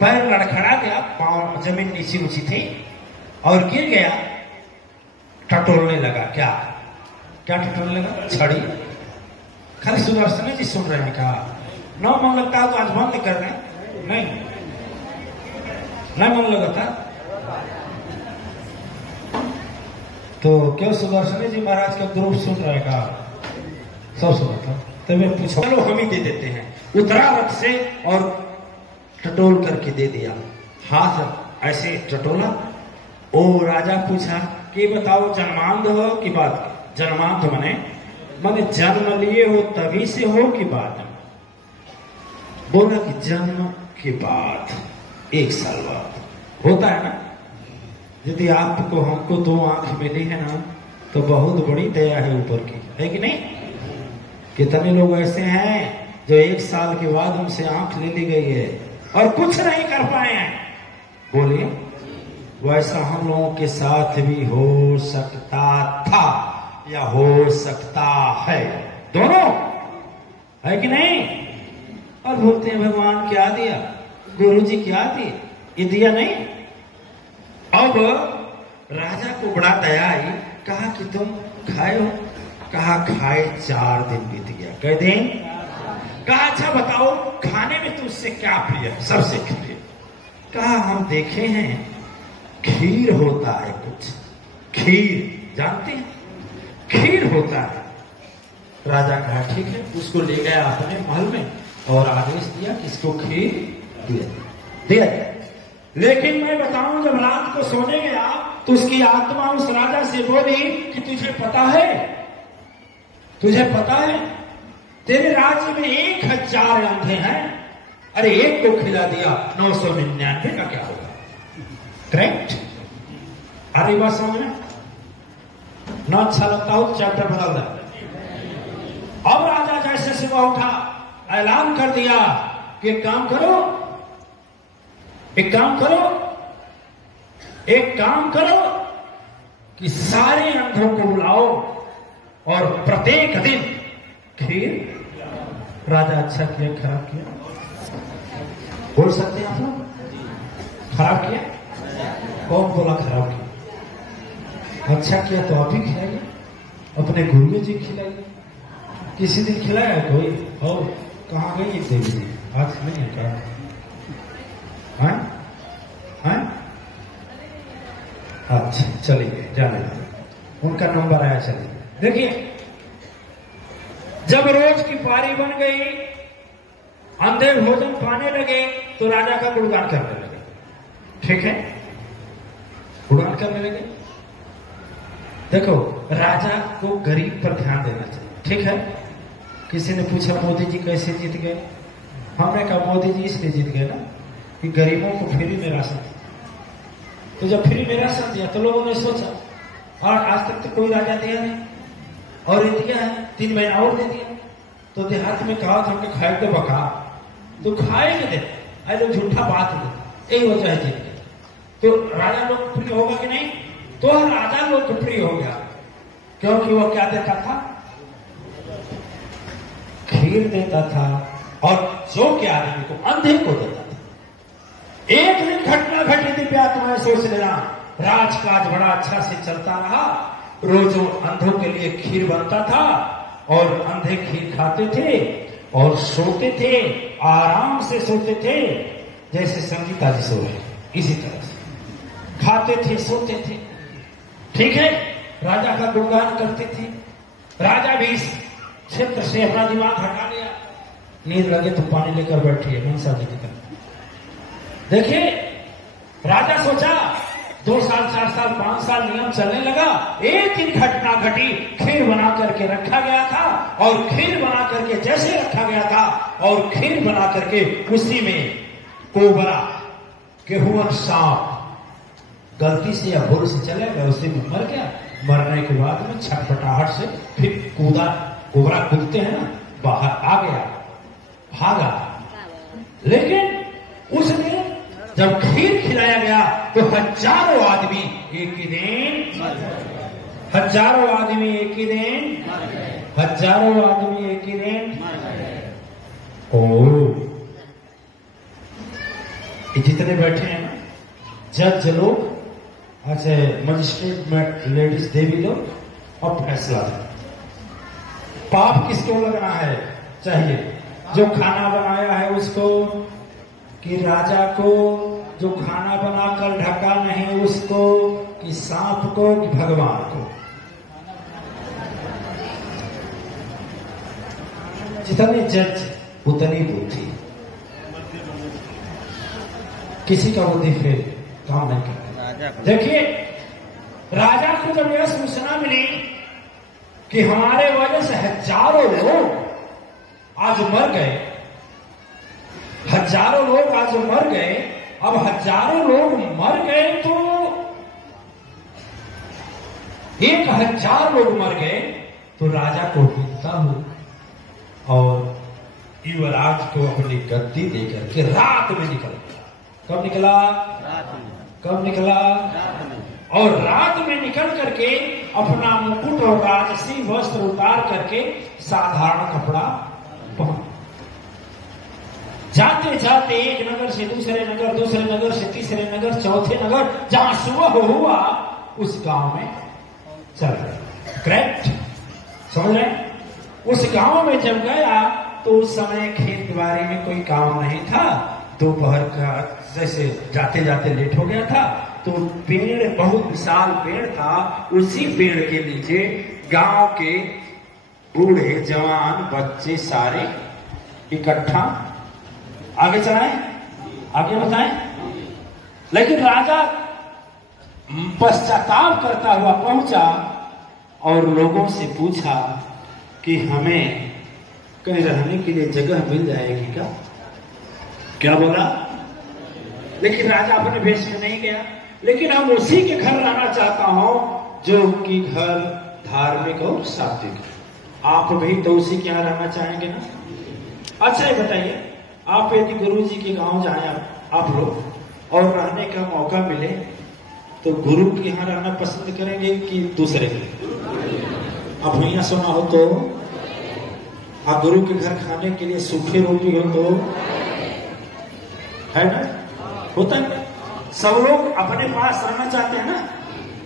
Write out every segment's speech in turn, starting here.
पैर लड़खड़ा गया, पांव जमीन नीचे ऊंची थी और गिर गया, टटोलने लगा। क्या क्या टटोलने लगा? छड़ी। खाली सुदर्शन जी सुन रहे हैं क्या? न मन लगता है तो आज बंद कर रहे हैं? नहीं मन लगता तो क्यों सुदर्शन जी महाराज का ग्रुप सुन रहे का? सब सुना था। तो मैं पूछा, चलो हम ही दे देते हैं। उतरा रथ से और टटोल करके दे दिया। हाथ ऐसे टटोला। ओ राजा पूछा कि बताओ जन्मांध हो कि बाद? जन्मांध माने जन्म लिए हो तभी से हो कि बाद? बोला कि जन्म के बाद 1 साल बाद होता है ना। यदि आपको हमको 2 आंख मिली है ना तो बहुत बड़ी दया है ऊपर की, है कि नहीं? कितने लोग ऐसे हैं जो 1 साल के बाद हमसे आंख ले ली गई है और कुछ नहीं कर पाए हैं। बोलिए, वैसा हम लोगों के साथ भी हो सकता था या हो सकता है, दोनों, है कि नहीं? और बोलते हैं भगवान क्या दिया, गुरु जी क्या दिए, ये दिया नहीं। अब राजा को बड़ा दया आई, कहा कि तुम खाए हो? कहा खाए 4 दिन बीत गया। कह दिन? कहा अच्छा बताओ खाने में तुझसे क्या प्रिय, सबसे प्रिय? कहा हम देखे हैं खीर होता है कुछ, खीर जानते हैं? खीर होता है। राजा कहा ठीक है, उसको ले गया अपने महल में और आदेश दिया कि इसको खीर दिया। लेकिन मैं बताऊं, जब रात को सोने गया तो उसकी आत्मा उस राजा से बोली कि तुझे पता है, तुझे पता है तेरे राज्य में 1000 अंधे हैं, अरे एक को खिला दिया 999 का क्या होगा? करेक्ट? अरे बात समझ में न अच्छा लगता हो तो चैप्टर बदल दे। अब राजा जैसे सुबह उठा, ऐलान कर दिया कि एक काम करो, एक काम करो कि सारे अंधों को बुलाओ और प्रत्येक दिन खीर। राजा अच्छा किया खराब किया? बोल सकते हैं आप लोग? खराब किया? कौन बोला खराब किया? अच्छा किया तो आप ही खिलाइए, अपने गुरु जी खिलाइए। किसी दिन खिलाया कोई? और कहाँ गई देवी जी? आज नहीं है क्या? अच्छा चलिए, जाने उनका नंबर आया, चलिए। देखिए, जब रोज की पारी बन गई, अंधे भोजन पाने लगे तो राजा का गुणगान करने लगे। ठीक है, गुणगान करने लगे। देखो, राजा को गरीब पर ध्यान देना चाहिए, ठीक है? किसी ने पूछा मोदी जी कैसे जीत गए? हमने कहा मोदी जी इसलिए जीत गए ना कि गरीबों को फ्री में राशन दिया। तो जब फ्री में राशन दिया तो लोगों ने सोचा, और आज तक तो कोई राजा दिया नहीं, और ये दिया है 3 महीना और दे दिया। तो देहात में कहा था कि खाए तो बका, तो खाएंगे दे, अरे झूठा बात है, यही वजह है जीत गए। तो राजा लोग फ्री होगा कि नहीं? तो राजा लोग फ्री हो गया, क्योंकि वो क्या देता था? खीर देता था, और जो कि आदमी को, अंधे को देता था। एक दिन घटना घटी थी, तुम्हें सोच लेना, राजकाज बड़ा अच्छा से चलता रहा। रोजों अंधों के लिए खीर बनता था और अंधे खीर खाते थे और सोते थे, आराम से सोते थे, जैसे संगीता जी सो रहे, इसी तरह से खाते थे, सोते थे। ठीक है, राजा का गुणगान करते थे। राजा भी इस क्षेत्र से अपना दिमाग हटा लिया। नींद लगे तो पानी लेकर बैठिए, मनसा जी की तरह। देखिए, राजा सोचा 2 साल, 4 साल, 5 साल नियम चलने लगा। एक दिन घटना घटी, खीर बना करके रखा गया था, और खीर बना करके जैसे रखा गया था और खीर बना करके उसी में कोबरा, केहुआ सांप गलती से या भूल से चले गए, उसी में मर गया। मरने के बाद में छटपटाहट से फिर कूदा, कोबरा कूदते हैं ना, बाहर आ गया, भागा। लेकिन उस दिन जब खीर खिलाया गया तो हजारों आदमी एक ही दिन, हजारों आदमी एक ही दिन, हजारों आदमी एक ही दिन। ओ ये जितने बैठे हैं ना, जज लोग, अच्छा मजिस्ट्रेट में लेडीज देवी लोग, और फैसला पाप किसको लगना है चाहिए? जो खाना बनाया है उसको, कि राजा को, जो खाना बनाकर ढका नहीं उसको, कि सांप को, कि भगवान को? जितने जज उतनी बुद्धि। किसी का बुद्धि फिर काम नहीं करता। देखिए, राजा को जब यह सूचना मिली कि हमारे वजह से हजारों लोग आज मर गए, हजारों लोग आज मर गए, अब हजारों लोग मर गए तो 1000 लोग मर गए, तो राजा को चिंता हुई और युवराज को अपनी गद्दी देकर के रात में निकल गया। कब निकला? कब निकला? और रात में निकल करके अपना मुकुट और राजसी वस्त्र उतार करके साधारण कपड़ा पहन, जाते जाते एक नगर से दूसरे नगर, दूसरे नगर से तीसरे नगर, चौथे नगर, जहां सुबह हुआ उस गांव में चल गए। करेक्ट? समझ रहे? उस गांव में जब गया तो उस समय खेत बाड़ी में कोई काम नहीं था, दोपहर का जैसे जाते जाते लेट हो गया था, तो पेड़, बहुत विशाल पेड़ था, उसी पेड़ के नीचे गांव के बूढ़े जवान बच्चे सारे इकट्ठा, आगे चलाएं, आगे बताएं। लेकिन राजा पश्चाताप करता हुआ पहुंचा और लोगों से पूछा कि हमें कहीं रहने के लिए जगह मिल जाएगी क्या? क्या बोला? लेकिन राजा अपने भेष में नहीं गया, लेकिन हम उसी के घर रहना चाहता हूं जो कि घर धार्मिक और सात्विक। आप भी तो उसी के यहाँ रहना चाहेंगे ना? अच्छा ये बताइए, आप यदि गुरु जी के गांव जाए आप लोग और रहने का मौका मिले तो गुरु के यहाँ रहना पसंद करेंगे कि दूसरे के? आप भैया सुना हो तो, आप गुरु के घर खाने के लिए सूखी रोटी हो तो, है ना? होता है। सब लोग अपने पास रहना चाहते हैं ना।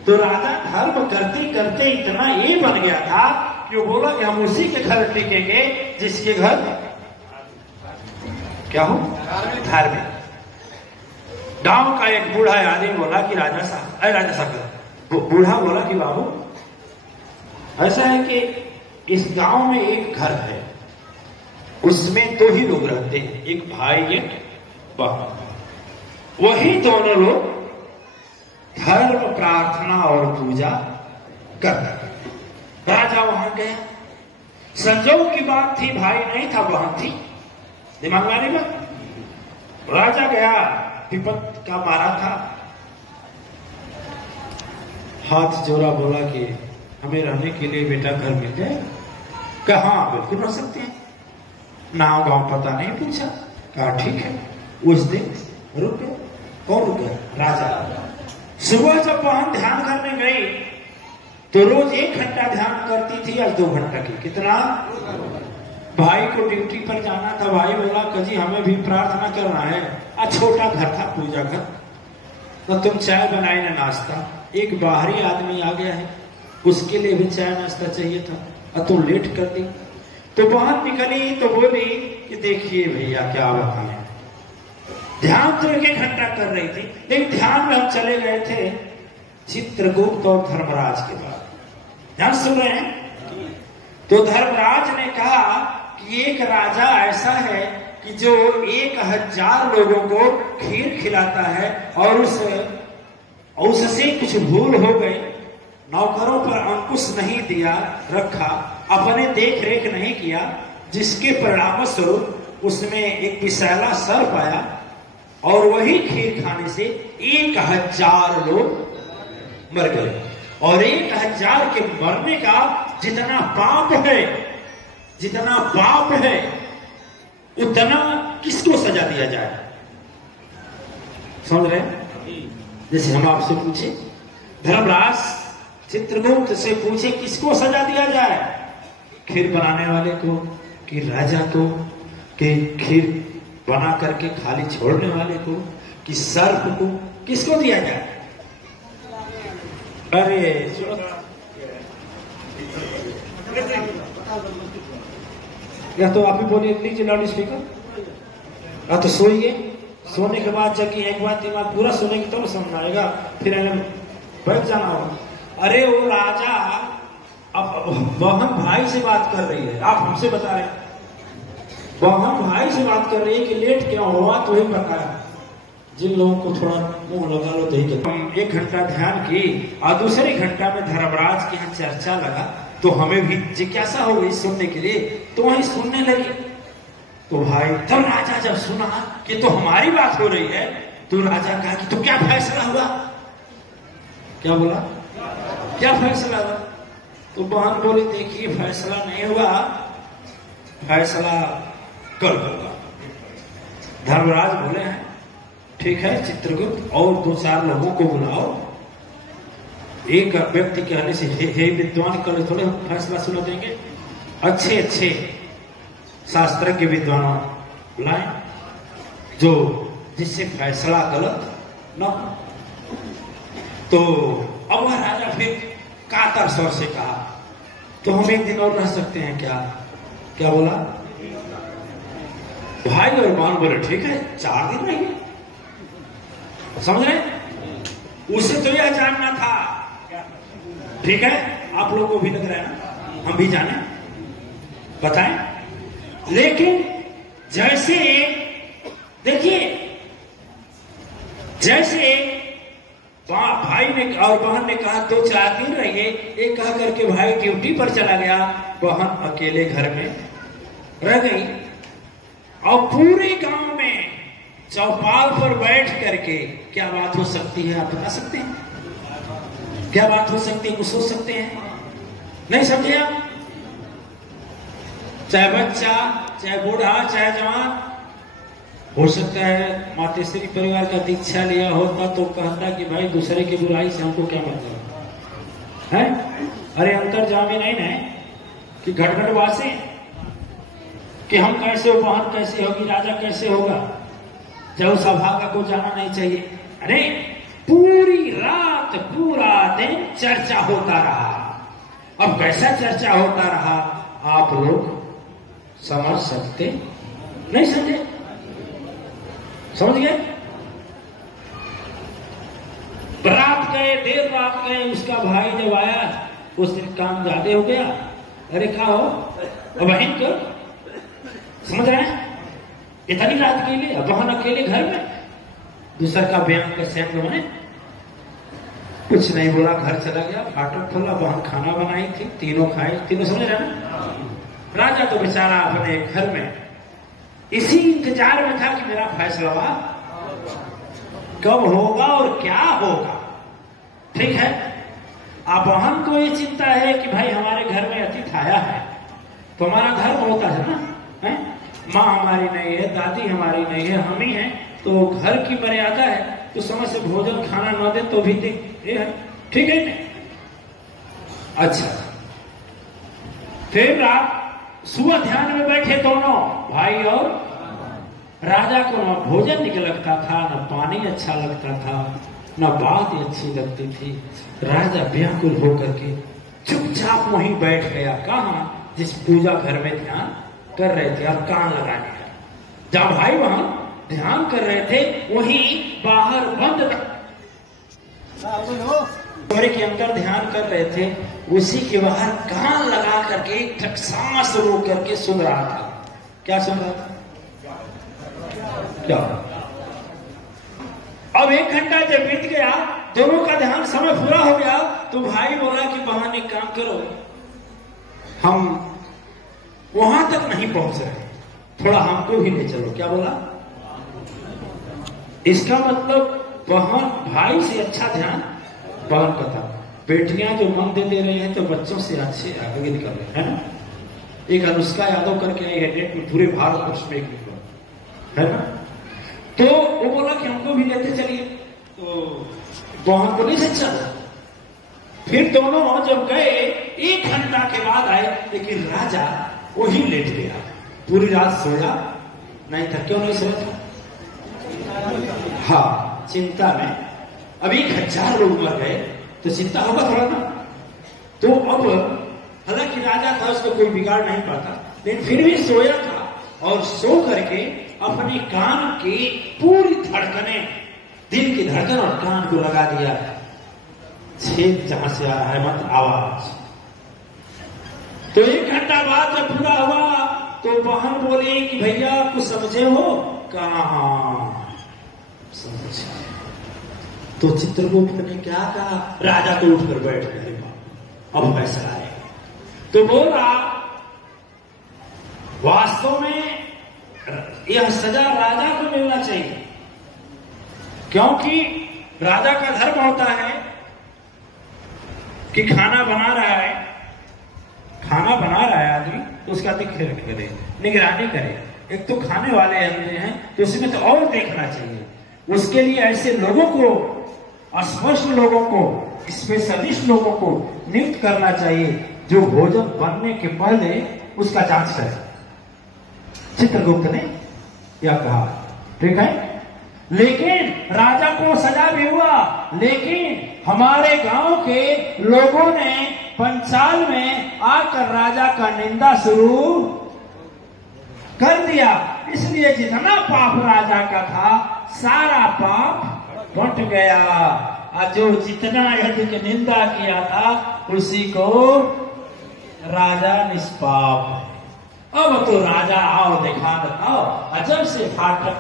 तो राजा धर्म करते करते इतना ये बन गया था कि वो बोला कि हम उसी के घर टिकेंगे जिसके घर क्या हो? धार्मिक। गांव का एक बूढ़ा आदमी बोला कि राजा साहब, अरे राजा साहब, बूढ़ा बोला कि बाबू ऐसा है कि इस गांव में एक घर है, उसमें 2 ही लोग रहते हैं, एक भाई एक बहन। वही दोनों लोग धर्म, प्रार्थना और पूजा करते। राजा वहां गया, संजोग की बात थी, भाई नहीं था, बहन थी, दिमाग में आ रही बात। राजा गया, विपत का मारा था, हाथ जोड़ा, बोला कि हमें रहने के लिए बेटा घर मिल जाए। कहा बिल्कुल रह सकते हैं, नाम गांव पता नहीं पूछा। कहा ठीक है। उस दिन रुक गए। कौन रुक गया? राजा। सुबह जब बहन ध्यान करने गई तो रोज 1 घंटा ध्यान करती थी, आज 2 घंटा की। कितना? भाई को ड्यूटी पर जाना था, भाई बोला कजी हमें भी प्रार्थना करना है। आज छोटा घर था, पूजा घर, तो तुम चाय बनाए ना नाश्ता। एक बाहरी आदमी आ गया है, उसके लिए भी चाय नाश्ता चाहिए था, और तुम लेट कर दी। तो बहन निकली तो बोली कि देखिए भैया क्या बताएं, ध्यान तो 1 घंटा कर रही थी, लेकिन ध्यान में हम चले गए थे चित्रगुप्त और धर्मराज के बाद। ध्यान सुन रहे हैं? तो धर्मराज ने कहा कि एक राजा ऐसा है कि जो 1000 लोगों को खीर खिलाता है और उससे कुछ भूल हो गई, नौकरों पर अंकुश नहीं दिया रखा, अपने देख रेख नहीं किया, जिसके परिणाम स्वरूप उसमें एक विषैला सर्प आया और वही खीर खाने से 1000 लोग मर गए। और 1000 के मरने का जितना पाप है, जितना पाप है, उतना किसको सजा दिया जाए? समझ रहे? जैसे हम आपसे पूछे, धर्मराज चित्रगुप्त से पूछे किसको सजा दिया जाए? खीर बनाने वाले को, कि राजा को, कि खीर बना करके खाली छोड़ने वाले को कि सर्प को किसको दिया जाए? अरे या तो आप ही बोलिए, लीजिए लाउड स्पीकर। या तो सोइए, सोने के बाद जबकि एक बात दिमाग पूरा सोने की तो समझ आएगा, फिर बैठ जाना होगा। अरे वो राजा अब बहन भाई से बात कर रही है, आप हमसे बता रहे हैं। बहन भाई से बात कर रही है कि लेट क्यों हुआ, तो ही बताया। जिन लोगों को थोड़ा मुंह लगा लो तो ही। हम 1 घंटा ध्यान की और दूसरे घंटा में धर्मराज की यहाँ चर्चा लगा, तो हमें भी जिज्ञासा हो गई सुनने के लिए, तो वहीं सुनने लगे। तो भाई तब राजा जब सुना कि तो हमारी बात हो रही है, तो राजा कहा कि तो क्या फैसला हुआ? क्या बोला? क्या फैसला हुआ? तो बहन बोली, देखिए फैसला नहीं हुआ, फैसला कल होगा। धर्मराज बोले हैं ठीक है चित्रगुप्त, और 2-4 लोगों को बुलाओ। एक व्यक्ति कहने से हे विद्वान कल थोड़े हम फैसला सुना देंगे, अच्छे अच्छे शास्त्र के विद्वानों बुलाएं, जो जिससे फैसला गलत न हो। तो अब वह राजा फिर कातर स्वर से कहा, तो हम 1 दिन और रह सकते हैं क्या? क्या बोला? भाई और बहन बोले ठीक है 4 दिन रहेंगे। समझ रहे? उसे तो यह जानना था, ठीक है, आप लोगों को भी लग रहा है ना, हम भी जाने, बताएं। लेकिन जैसे देखिए, जैसे भाई ने और बहन ने कहा 2-4 दिन रहिए, एक कहा करके भाई ड्यूटी पर चला गया, बहन अकेले घर में रह गई। और पूरे गांव में चौपाल पर बैठ करके क्या बात हो सकती है, आप बता सकते हैं? क्या बात हो सकती है, कुछ सोच सकते हैं? नहीं समझे आप? चाहे बच्चा, चाहे बूढ़ा, चाहे जवान, हो सकता है मातेश्वरी परिवार का दीक्षा लिया होता तो कहता कि भाई दूसरे की बुराई से हमको क्या मतलब है? अरे अंतर्जामी नहीं है कि घटघट वासे कि हम कैसे हो, बहन कैसे होगी, राजा कैसे होगा, जब सभागा को जाना नहीं चाहिए। अरे पूरी रात पूरा दिन चर्चा होता रहा। अब कैसा चर्चा होता रहा आप लोग समझ सकते नहीं? समझे? समझ गए? रात गए, देर रात गए, उसका भाई जब आया उस दिन काम ज्यादा हो गया। अरे क्या हो बहन को, समझ रहे हैं? इतनी रात के लिए बहन अकेले घर में, दूसरा का बयान का सेम बने, कुछ नहीं बोला, घर चला गया, फाटक खोला, बहन खाना बनाई थी, तीनों खाए, तीनों समझ रहे ना। राजा तो बेचारा अपने घर में इसी इंतजार में था कि मेरा फैसला कब होगा और क्या होगा। ठीक है, अब बहन को ये चिंता है कि भाई हमारे घर में अतिथि आया है, तो हमारा धर्म होता है ना, है? माँ हमारी नहीं है, दादी हमारी नहीं है, हम ही हैं, तो घर की मर्यादा है, तो समय से भोजन खाना न दे तो भी ये है, ठीक है नहीं? अच्छा, फिर रात सुबह ध्यान में बैठे दोनों भाई, और राजा को न भोजन निक लगता था, न पानी अच्छा लगता था, न बात अच्छी लगती थी। राजा व्याकुल होकर के चुपचाप वहीं बैठ गया। कहाँ? जिस पूजा घर में ध्यान कर रहे थे, अब कान लगा दिया। जब भाई वहां ध्यान कर रहे थे, वहीं बाहर बंद कमरे के अंदर ध्यान कर रहे थे, उसी के बाहर कान लगा करके एक सांस रोक करके सुन रहा था। क्या सुन रहा था? क्या? अब 1 घंटा जब बीत गया, दोनों का ध्यान समय पूरा हो गया, तो भाई बोला कि बहन एक काम करो, हम वहां तक नहीं पहुंच रहे, थोड़ा हमको भी ले चलो। क्या बोला? इसका मतलब बहन भाई से अच्छा ध्यान बहन का था। बेटियां जो मन दे रहे हैं तो बच्चों से अच्छे आगे निकल रहे हैं ना। एक अनुष्का यादव करके आई है नेट में, पूरे भारतवर्ष में एक निकला है ना। तो वो बोला कि हमको भी लेते चलिए, तो बहन बोली से चलो। फिर दोनों जब गए 1 घंटा के बाद आए, लेकिन राजा वही लेट गया, पूरी रात सोया नहीं था। क्यों नहीं सोया था? हाँ, चिंता में। अब 1000 लोग मर गए तो चिंता होगा थोड़ा ना। तो अब हालांकि राजा था, उसको कोई बिगाड़ नहीं पाता, लेकिन फिर भी सोया था और सो करके अपने कान की पूरी धड़कने, दिल की धड़कन और कान को लगा दिया छेद जहां से आ रहा है मत आवाज। तो 1 घंटा बाद जब पूरा हुआ तो बहन बोली कि भैया कुछ समझे हो? कहा समझे। तो चित्रगुप्त ने क्या कहा? राजा को उठकर बैठ गए, अब फैसला है। तो बोला वास्तव में यह सजा राजा को मिलना चाहिए, क्योंकि राजा का धर्म होता है कि खाना बना रहा है आदमी तो उसका देख रेख करे, निगरानी करे। एक तो खाने वाले आदमी हैं तो उसमें तो और देखना चाहिए। उसके लिए ऐसे लोगों को, स्पष्ट लोगों को, स्पेशलिस्ट लोगों को नियुक्त करना चाहिए जो भोजन बनने के पहले उसका जांच करे। चित्रगुप्त ने यह कहा, ठीक है। लेकिन राजा को सजा भी हुआ, लेकिन हमारे गांव के लोगों ने पंचाल में आकर राजा का निंदा शुरू कर दिया। इसलिए जितना पाप राजा का था सारा पाप बंट गया, और जो जितना यदि की निंदा किया था उसी को राजा निष्पाप। अब तो राजा आओ देखा आओ, अजब से फाटक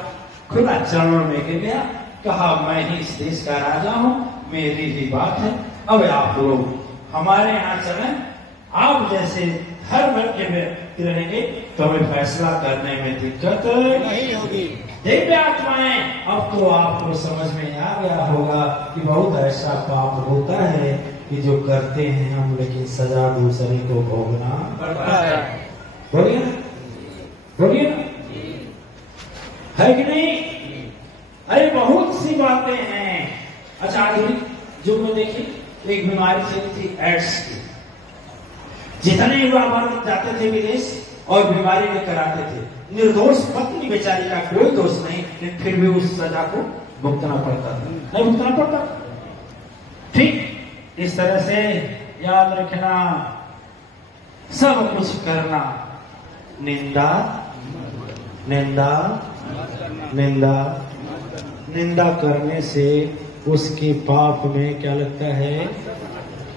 खुला चरणों में गिर गया, कहा मैं ही इस देश का राजा हूं, मेरी ही बात है। अब आप लोग हमारे यहाँ चलें, आप जैसे हर वर्ग के व्यक्ति रहेंगे तो हमें फैसला करने में दिक्कत नहीं होगी। दिव्य आत्माएं, अब तो आपको समझ में आ गया होगा कि बहुत ऐसा पाप होता है कि जो करते हैं हम, लेकिन सजा दूसरे को भोगना पड़ता है। बोलिए बोलिए, है कि नहीं? अरे बहुत सी बातें हैं। अच्छा, आधुनिक युग में देखिए एक बीमारी चली थी एड्स की। जितने युवा वर्ग जाते थे विदेश और बीमारी लेकर आते थे, निर्दोष पत्नी बेचारी का कोई दोष नहीं, लेकिन फिर भी उस सजा को भुगतना पड़ता था, नहीं भुगतना पड़ता। ठीक इस तरह से याद रखना, सब कुछ करना, निंदा निंदा निंदा निंदा करने से उसके पाप में क्या लगता है?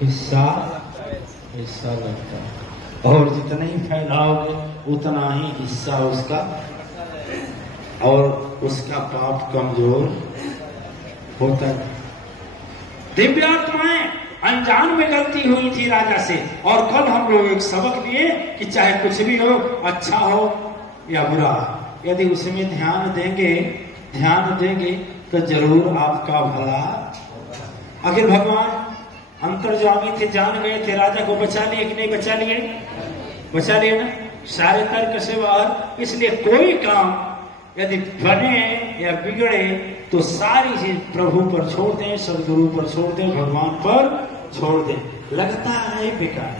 हिस्सा लगता है। और जितना ही फैलाओगे उतना ही हिस्सा उसका, और उसका पाप कमजोर होता है। दिव्यात्माएं, अनजान में गलती हुई थी राजा से, और कल हम लोग एक सबक लिए कि चाहे कुछ भी हो, अच्छा हो या बुरा, यदि उसमें ध्यान देंगे तो जरूर आपका भला। आखिर भगवान अंतर्जामी थे, जान गए थे, राजा को बचा लिए कि नहीं बचा लिए? बचा लिए ना, सारे तर्क से बाहर। इसलिए कोई काम यदि बने या बिगड़े तो सारी चीज प्रभु पर छोड़ दें, सदगुरु पर छोड़ दें, भगवान पर छोड़ दें। लगता है बेकार।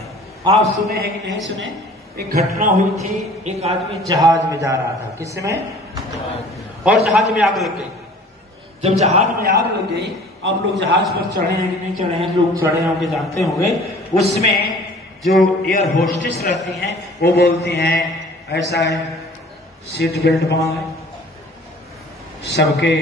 आप सुने हैं कि नहीं सुने? एक घटना हुई थी, एक आदमी जहाज में जा रहा था, किस समय, और जहाज में आग लग गई। जब जहाज में आग लग गई, आप लोग जहाज पर चढ़े हैं कि नहीं चढ़े हैं? लोग चढ़े होंगे, जानते होंगे। उसमें जो एयर होस्टेस रहती हैं वो बोलती हैं ऐसा है, सीट बेल्ट बांध, सबके